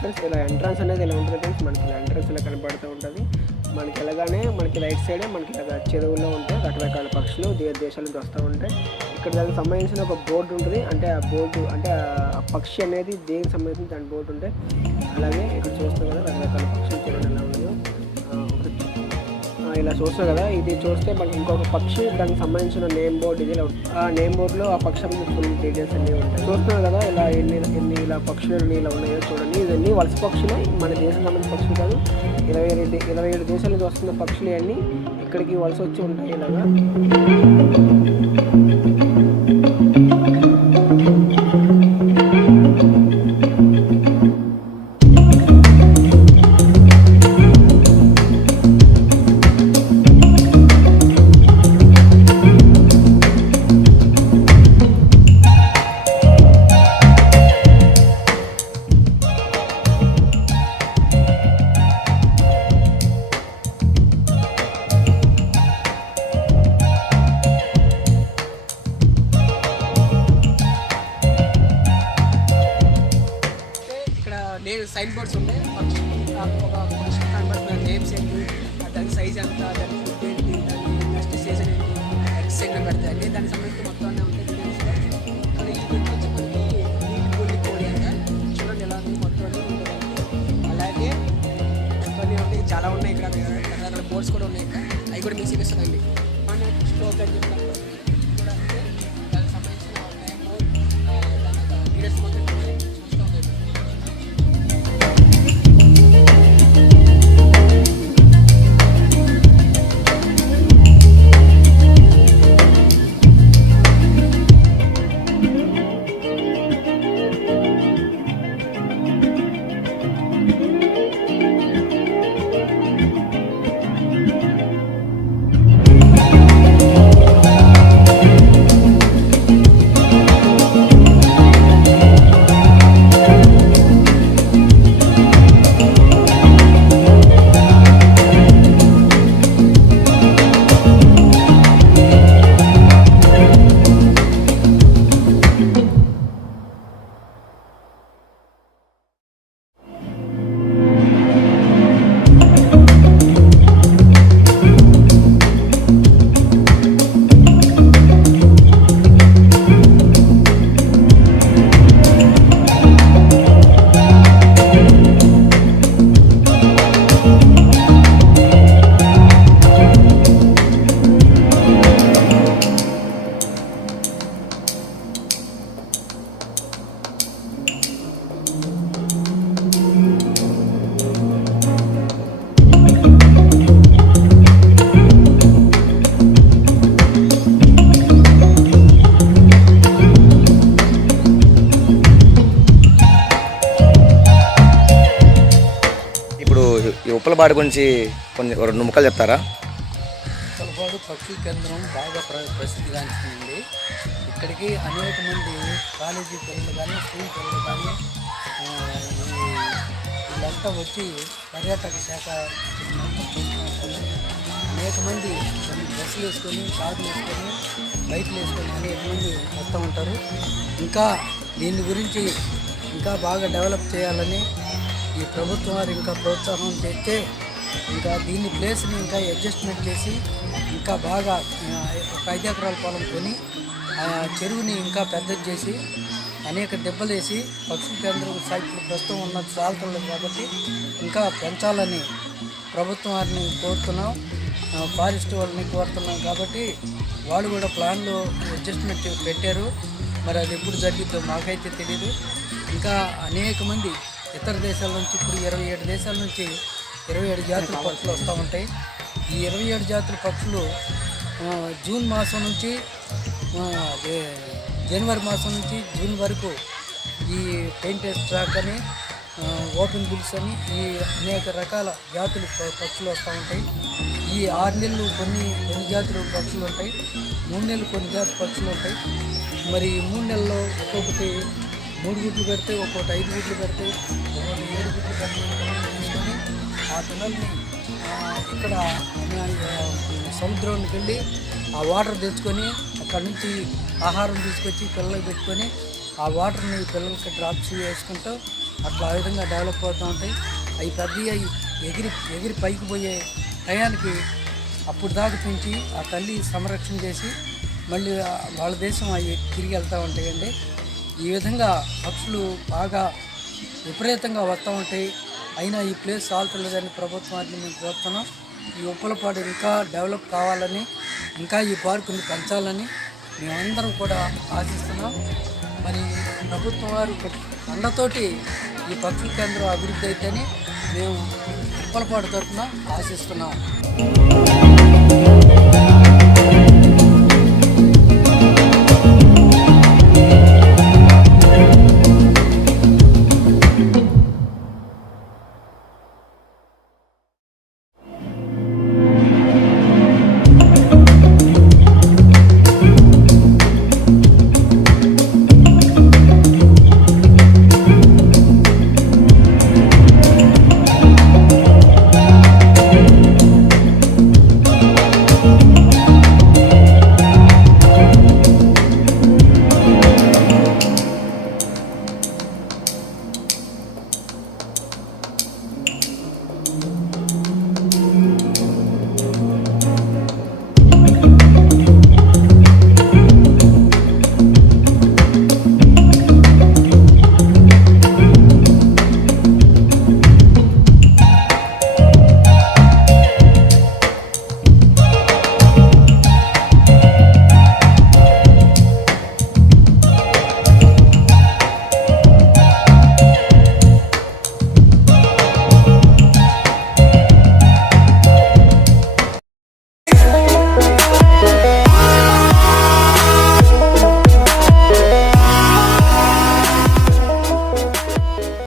Friends ఇలా entrance అనేది ఇలా ఉంటుంది ఫ్రెండ్స్. మనకి ఇలా ఎంట్రన్స్ ఇలా కనబడుతూ ఉంటుంది. మనకి ఎలాగానే మనకి రైట్ సైడే మనకి ఇలా చెరువుల్లో ఉంటాయి రకరకాల పక్షులు దేశాల నుంచి వస్తూ ఉంటాయి. ఇక్కడ దానికి సంబంధించిన ఒక బోర్డు ఉంటుంది. అంటే ఆ బోర్డు అంటే ఆ పక్షి అనేది దేనికి సంబంధించిన దాని బోర్డు ఉంటాయి. అలాగే ఇక్కడ చూస్తాం కదా రకరకాల పక్షులు చూడండి ఎలా ఉన్నాయో. ఇలా చూస్తాం కదా, ఇది చూస్తే మనకి ఇంకొక పక్షి దానికి సంబంధించిన నేమ్ బోర్డు ఇది. ఆ నేమ్ బోర్డులో ఆ పక్షి ఫుల్ డీటెయిల్స్ అన్నీ ఉంటాయి. చూస్తున్నాం కదా ఇలా ఎన్ని ఇలా పక్షులు ఇలా ఉన్నాయో చూడండి. ఇవన్నీ వలస పక్షులు, మన దేశం సంబంధించిన పక్షులు కాదు. 27 దేశాల నుంచి వస్తున్న పక్షులు అన్నీ ఇక్కడికి వలస వచ్చి ఉంటాయి ఇలాగా. సైన్ బోర్డ్స్ ఉంటాయి. ఒక నేమ్స్ ఏంటి, దాని సైజ్ ఎంత, దాని ఫుడ్ ఏంటి, దాని నెక్స్ట్ సీజన్ ఏంటి, ఎక్స్ ఎన్ని పెడతాయి దానికి సంబంధించి మొత్తం అన్నీ ఉంటాయి డీటెయిల్స్. కానీ ఇది వచ్చి మనకి నీటి గోల్డ్ కోడి అంట. చూడండి ఎలా ఉంది మొత్తం అన్నీ ఉంటుంది. అలాగే మొత్తం అన్నీ ఉంటాయి, చాలా ఉన్నాయి. ఇక్కడ రకరకాల బోర్డ్స్ కూడా ఉన్నాయి. అవి కూడా మీకు చూపిస్తానండి. స్టోక్ అని చెప్తాను చూడండి. దానికి సంబంధించిన నేమ్ బోర్డ్ డీటెయిల్స్ మొత్తం ఉప్పలపాడు గురించి కొన్ని 2 ముక్కలు చెప్తారా? ఉప్పలపాడు పక్షి కేంద్రం బాగా ప్రసిద్ధిగాంచింది. ఇక్కడికి అనేక మంది కాలేజీ పిల్లలు కానీ స్కూల్ పిల్లలు కానీ వీళ్ళంతా వచ్చి పర్యాటక శాఖ అనేక మంది బస్సులు వేసుకొని కార్లు వేసుకొని బైక్లు వేసుకొని అనేక మంది వస్తూ ఉంటారు. ఇంకా దీని గురించి ఇంకా బాగా డెవలప్ చేయాలని ఈ ప్రభుత్వం వారు ఇంకా ప్రోత్సాహం చేస్తే ఇంకా దీని ప్లేస్ని ఇంకా అడ్జస్ట్మెంట్ చేసి ఇంకా బాగా ఒక 5 ఎకరాల పొలం కొని చెరువుని ఇంకా పెద్దది చేసి అనేక దెబ్బలేసి పక్షి కేంద్రం సైట్లు ప్రస్తుతం ఉన్న చాలుతుంది కాబట్టి ఇంకా పెంచాలని ప్రభుత్వం వారిని కోరుతున్నాం, ఫారెస్ట్ వాళ్ళని కోరుతున్నాం. కాబట్టి వాళ్ళు కూడా ప్లాన్లో అడ్జస్ట్మెంట్ పెట్టారు. మరి అది ఎప్పుడు జరిగిద్దో మాకైతే తెలీదు. ఇంకా అనేక మంది ఇతర దేశాల నుంచి ఇప్పుడు 27 దేశాల నుంచి 27 జాతుల పక్షులు వస్తూ ఉంటాయి. ఈ 27 జాతుల పక్షులు జూన్ మాసం నుంచి జనవరి మాసం నుంచి జూన్ వరకు ఈ పెయింటెడ్ స్ట్రాక్ అని ఓపెన్ బిల్స్ అని ఈ అనేక రకాల జాతుల పక్షులు వస్తూ ఉంటాయి. ఈ 6 నెలలు కొన్ని జాతుల పక్షులు ఉంటాయి, 3 నెలలు కొన్ని జాతుల పక్షులు ఉంటాయి. మరి 3 నెలల్లో ఒక్కొక్కటి 3 గుడ్లు పెడితే, ఒక్కొక్కటి 5 గుడ్లు పెడితే, ఒక్కొక్కటి 7 గుడ్లు పెడితే తీసుకొని ఆ పిల్లల్ని ఇక్కడ సముద్రంకి వెళ్ళి ఆ వాటర్ తెచ్చుకొని అక్కడ నుంచి ఆహారం తీసుకొచ్చి పిల్లలకి పెట్టుకొని ఆ వాటర్ని పిల్లలకి డ్రాప్స్ వేసుకుంటూ అట్లా ఆ విధంగా డెవలప్ అవుతూ ఉంటాయి. అవి పెద్దవి అవి ఎగిరి ఎగిరి పైకి పోయే టయానికి అప్పుడు దాకా పెంచి ఆ తల్లి సంరక్షణ చేసి మళ్ళీ వాళ్ళ దేశం అవి తిరిగి వెళ్తూ ఉంటాయండి. ఈ విధంగా పక్షులు బాగా విపరీతంగా వస్తూ ఉంటాయి. అయినా ఈ ప్లేస్ చాలుతలేదని ప్రభుత్వాన్ని మేము కోరుతున్నాం. ఈ ఉప్పలపాడు ఇంకా డెవలప్ కావాలని, ఇంకా ఈ పార్కుని పెంచాలని మేమందరం కూడా ఆశిస్తున్నాం. మరి ప్రభుత్వం వారు అండతోటి ఈ పక్షుల కేంద్రం అభివృద్ధి అయితేనే మేము ఉప్పలపాడు తరఫున ఆశిస్తున్నాం.